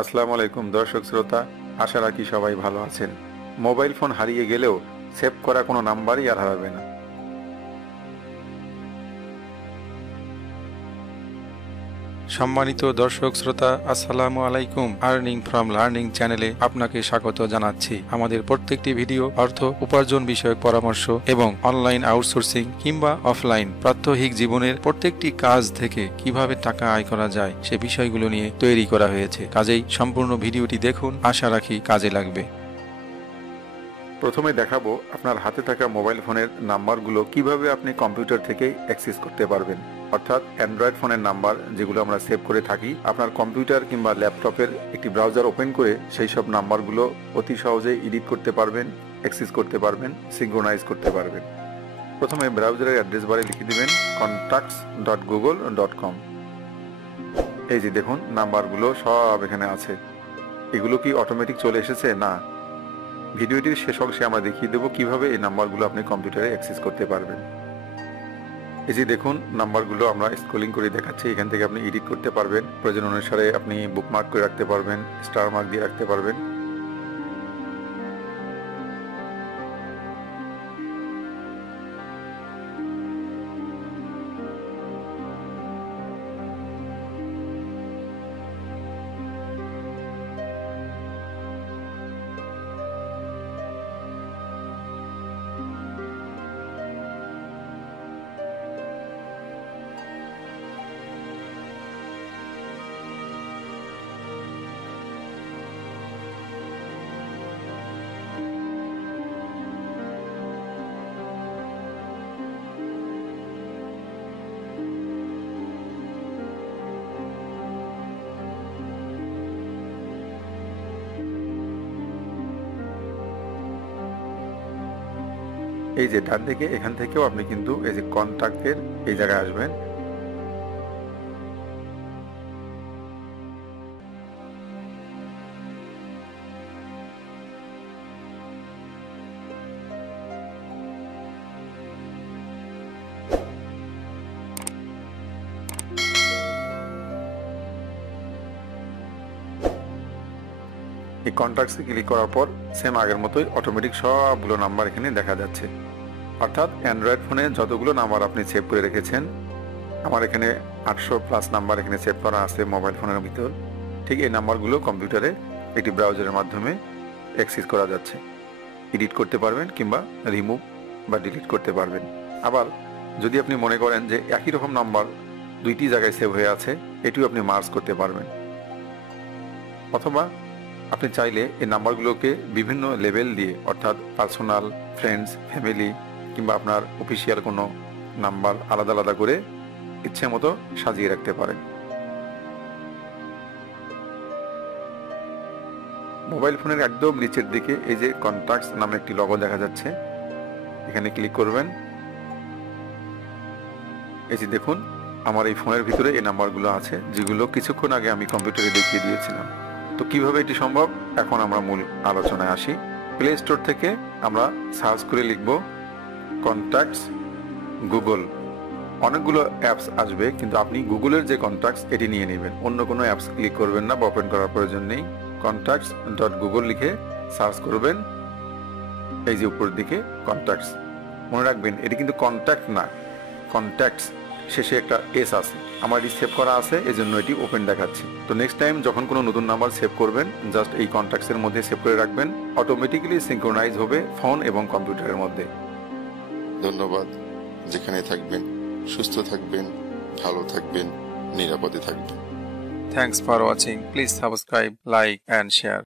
আসসালামু আলাইকুম দর্শক শ্রোতা, আশা রাখি সবাই ভালো আছেন। মোবাইল ফোন হারিয়ে গেলেও সেভ করা কোনো নাম্বারই আর হারাবে না। সম্মানিত দর্শক শ্রোতা, আসসালামু আলাইকুম। আর্নিং ফ্রম লার্নিং চ্যানেলে আপনাকে স্বাগত জানাচ্ছি। আমাদের প্রত্যেকটি ভিডিও অর্থ উপার্জন বিষয়ক পরামর্শ এবং অনলাইন আউটসোর্সিং কিংবা অফলাইন প্রাত্যহিক জীবনের প্রত্যেকটি কাজ থেকে কিভাবে টাকা আয় করা যায় সে বিষয়গুলো নিয়ে তৈরি করা হয়েছে। কাজেই সম্পূর্ণ ভিডিওটি দেখুন, আশা রাখি কাজে লাগবে। প্রথমে দেখাবো আপনার হাতে থাকা মোবাইল ফোনের নাম্বারগুলো কিভাবে আপনি কম্পিউটার থেকে অ্যাক্সেস করতে পারবেন। অর্থাৎ অ্যান্ড্রয়েড ফোনের নাম্বার যেগুলো আমরা সেভ করে থাকি, আপনার কম্পিউটার কিংবা ল্যাপটপের একটি ব্রাউজার ওপেন করে সেই সব নাম্বারগুলো অতি সহজে এডিট করতে পারবেন, অ্যাক্সেস করতে পারবেন, সিঙ্ক্রোনাইজ করতে পারবেন। প্রথমে ব্রাউজারের অ্যাড্রেস বারে লিখে দিবেন contacts.google.com। এই যে দেখুন নাম্বারগুলো সব এখানে আছে। এগুলো কি অটোমেটিক চলে এসেছে? না, ভিডিওটির শেষ অংশে আমরা দেখিয়ে দেবো কিভাবে এই নাম্বারগুলো আপনি কম্পিউটারে অ্যাক্সেস করতে পারবেন। এই যে দেখুন নাম্বারগুলো আমরা স্ক্রলিং করে দেখাচ্ছি। এখান থেকে আপনি এডিট করতে পারবেন, প্রয়োজন অনুসারে আপনি বুকমার্ক করে রাখতে পারবেন, স্টার মার্ক দিয়ে রাখতে পারবেন। এই যে ডান দিকে এখান থেকেও আপনি কিন্তু এই যে কন্ট্যাক্টের এই জায়গায় আসবেন। এই কন্ট্যাক্টসে ক্লিক করার পর সেম আগের মতোই অটোমেটিক সবগুলো নাম্বার এখানে দেখা যাচ্ছে। অর্থাৎ অ্যান্ড্রয়েড ফোনে যতগুলো নাম্বার আপনি সেভ করে রেখেছেন, আমার এখানে 800+ নাম্বার এখানে সেভ করা আছে মোবাইল ফোনের ভিতর, ঠিক এই নাম্বারগুলো কম্পিউটারে একটি ব্রাউজারের মাধ্যমে অ্যাক্সেস করা যাচ্ছে। এডিট করতে পারবেন কিংবা রিমুভ বা ডিলিট করতে পারবেন। আবার যদি আপনি মনে করেন যে একই রকম নাম্বার দুইটি জায়গায় সেভ হয়ে আছে, এটিও আপনি মার্জ করতে পারবেন। অথবা আপনি চাইলে এই নাম্বারগুলোকে বিভিন্ন লেভেল দিয়ে, অর্থাৎ পার্সোনাল, ফ্রেন্ডস, ফ্যামিলি কিংবা আপনার অফিসিয়াল কোনো নাম্বার আলাদা আলাদা করে ইচ্ছে মতো সাজিয়ে রাখতে পারেন। মোবাইল ফোনের একদম নিচের দিকে এই যে কন্ট্যাক্টস নামে একটি লোগো দেখা যাচ্ছে, এখানে ক্লিক করবেন। এই যে দেখুন আমার এই ফোনের ভিতরে এই নাম্বারগুলো আছে যেগুলো কিছুক্ষণ আগে আমি কম্পিউটারে দেখিয়ে দিয়েছিলাম। তো কিভাবে এটি সম্ভব, এখন আমরা মূল আলোচনায় আসি। প্লে স্টোর থেকে আমরা সার্চ করে লিখব কন্ট্যাক্টস গুগল। অনেকগুলো অ্যাপস আসবে, কিন্তু আপনি গুগলের যে কন্ট্যাক্টস এটি নিয়ে নেবেন, অন্য কোনো অ্যাপস ক্লিক করবেন না বা ওপেন করার প্রয়োজন নেই। contacts.google লিখে সার্চ করবেন। এই যে উপরের দিকে কন্ট্যাক্টস, মনে রাখবেন এটি কিন্তু কন্ট্যাক্ট না, কন্ট্যাক্টস, শেষে একটা এস আছে। আমার এটি সেভ করা আছে, এজন্য এটি ওপেন দেখাচ্ছে। তো নেক্সট টাইম যখন কোনো নতুন নাম্বার সেভ করবেন, জাস্ট এই কন্ট্যাক্টসের মধ্যে সেভ করে রাখবেন, অটোমেটিক্যালি সিঙ্ক্রোনাইজ হবে ফোন এবং কম্পিউটারের মধ্যে। ধন্যবাদ। যেখানে থাকবেন সুস্থ থাকবেন, ভালো থাকবেন, নিরাপদে থাকবেন। Thanks for watching. Please subscribe, like and share.